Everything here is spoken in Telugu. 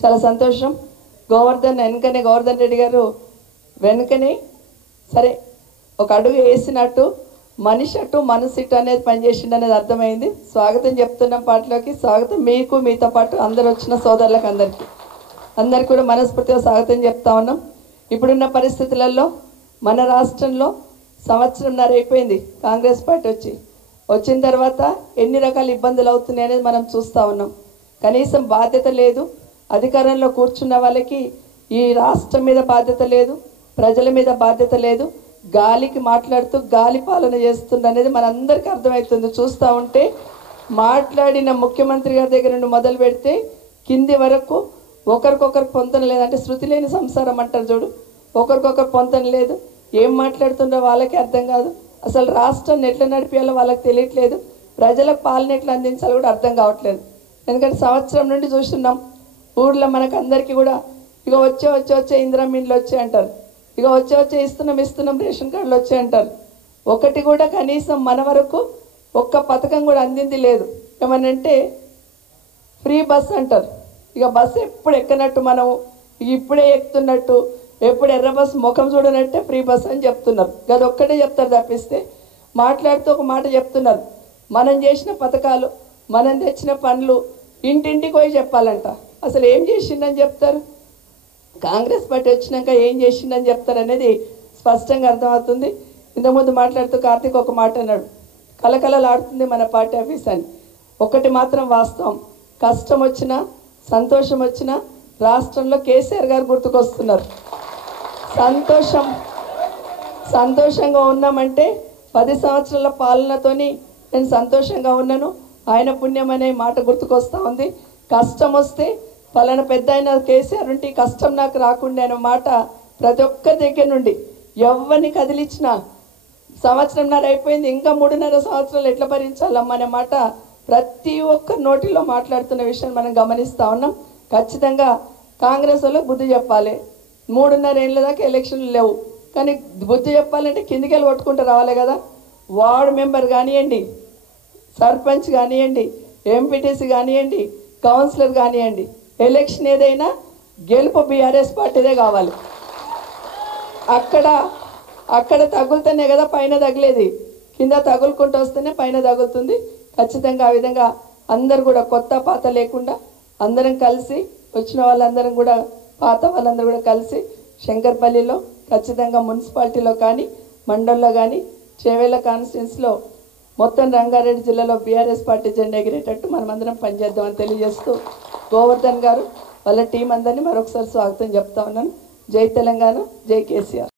చాలా సంతోషం. గోవర్ధన్ రెడ్డి గారు వెనుకనే సరే ఒక అడుగు వేసినట్టు మనిషి అటు మనసు ఇటు అనేది పనిచేసిండు అనేది అర్థమైంది. స్వాగతం చెప్తున్నాం పార్టీలోకి. స్వాగతం మీకు, మీతో పాటు అందరు వచ్చిన సోదరులకు అందరికి కూడా మనస్ఫూర్తిగా స్వాగతం చెప్తా ఉన్నాం. ఇప్పుడున్న పరిస్థితులలో మన రాష్ట్రంలో సంవత్సరంన్నర అయిపోయింది కాంగ్రెస్ పార్టీ వచ్చిన తర్వాత ఎన్ని రకాల ఇబ్బందులు అవుతున్నాయి అనేది మనం చూస్తూ ఉన్నాం. కనీసం బాధ్యత లేదు. అధికారంలో కూర్చున్న వాళ్ళకి ఈ రాష్ట్రం మీద బాధ్యత లేదు, ప్రజల మీద బాధ్యత లేదు. గాలికి మాట్లాడుతూ గాలి పాలన చేస్తుంది అనేది మనందరికీ అర్థమవుతుంది. చూస్తూ ఉంటే మాట్లాడిన ముఖ్యమంత్రి గారి దగ్గర నుండి మొదలు పెడితే కింది వరకు ఒకరికొకరికి పొంతన లేదు. అంటే శృతి లేని సంసారం అంటారు చూడు, ఒకరికొకరు పొంతన లేదు. ఏం మాట్లాడుతుండో వాళ్ళకి అర్థం కాదు. అసలు రాష్ట్రాన్ని ఎట్లా నడిపేయాలో వాళ్ళకి తెలియట్లేదు. ప్రజలకు పాలన ఎట్లా అందించాలో కూడా అర్థం కావట్లేదు. ఎందుకంటే సంవత్సరం నుండి చూస్తున్నాం ఊర్లో మనకు అందరికీ కూడా ఇక వచ్చే ఇందిరమ్మ ఇండ్లు వచ్చాయి అంటారు, ఇక వచ్చే ఇస్తున్నాం రేషన్ కార్డులు వచ్చాయి అంటారు. ఒకటి కూడా కనీసం మన వరకు ఒక్క పథకం కూడా అందింది లేదు. ఏమనంటే ఫ్రీ బస్ అంటారు. ఇక బస్సు ఎప్పుడు ఎక్కనట్టు మనం ఇప్పుడే ఎక్కుతున్నట్టు, ఎప్పుడు ఎర్ర బస్సు ముఖం చూడనట్టే ఫ్రీ బస్ అని చెప్తున్నారు. అది ఒక్కటే చెప్తారు తప్పిస్తే మాట్లాడుతూ ఒక మాట చెప్తున్నారు. మనం చేసిన పథకాలు, మనం తెచ్చిన పనులు ఇంటింటికి పోయి చెప్పాలంట. అసలు ఏం చేసిండని చెప్తారు? కాంగ్రెస్ పార్టీ వచ్చినాక ఏం చేసిండని చెప్తారు అనేది స్పష్టంగా అర్థమవుతుంది. ఇంతకుముందు మాట్లాడుతూ కార్తీక్ ఒక మాట అన్నాడు, కలకలలాడుతుంది మన పార్టీ ఆఫీస్ అని. ఒకటి మాత్రం వాస్తవం, కష్టం వచ్చినా సంతోషం వచ్చినా రాష్ట్రంలో కేసీఆర్ గారు గుర్తుకొస్తున్నారు. సంతోషంగా ఉన్నామంటే 10 సంవత్సరాల పాలనతోని నేను సంతోషంగా ఉన్నాను, ఆయన పుణ్యం అనే మాట గుర్తుకొస్తూ ఉంది. కష్టం వస్తే పలానా పెద్ద ఆయన కేసీఆర్ ఉంటే కష్టం నాకు రాకుండా అనే మాట ప్రతి ఒక్కరి దగ్గర నుండి ఎవరిని కదిలించినా సంవత్సరంన్నర అయిపోయింది, ఇంకా 3.5 సంవత్సరాలు ఎట్లా భరించాలమ్మా అనే మాట ప్రతి ఒక్క నోటిలో మాట్లాడుతున్న విషయం మనం గమనిస్తూ ఉన్నాం. ఖచ్చితంగా కాంగ్రెస్ వాళ్ళకి బుద్ధి చెప్పాలి. 3.5 ఏళ్ళ దాకా ఎలక్షన్లు లేవు, కానీ బుద్ధి చెప్పాలంటే కిందికి వెళ్ళి కొట్టుకుంటూ రావాలి కదా. వార్డు మెంబర్ కానివ్వండి, సర్పంచ్ కానివ్వండి, ఎంపీటీసీ కానివ్వండి, కౌన్సిలర్ కానివ్వండి, ఎలక్షన్ ఏదైనా గెలుపు బీఆర్ఎస్ పార్టీదే కావాలి. అక్కడ తగులుతూనే కదా పైన తగిలేది, కింద తగులుకుంటూ వస్తేనే పైన తగులుతుంది. ఖచ్చితంగా ఆ విధంగా అందరు కూడా కొత్త పాత లేకుండా అందరం కలిసి వచ్చిన వాళ్ళందరం కూడా పాత వాళ్ళందరూ కూడా కలిసి శంకర్పల్లిలో ఖచ్చితంగా మున్సిపాలిటీలో కానీ మండల్లో కానీ చేవేళ్ళ కాన్స్టిట్యున్సీలో మొత్తం రంగారెడ్డి జిల్లాలో బీఆర్ఎస్ పార్టీ జెండా ఎగిరేటట్టు మనమందరం పనిచేద్దామని తెలియజేస్తూ గోవర్ధన్ గారు వాళ్ళ టీం అందరినీ మరొకసారి స్వాగతం చెప్తా ఉన్నాను. జై తెలంగాణ, జై కేసీఆర్.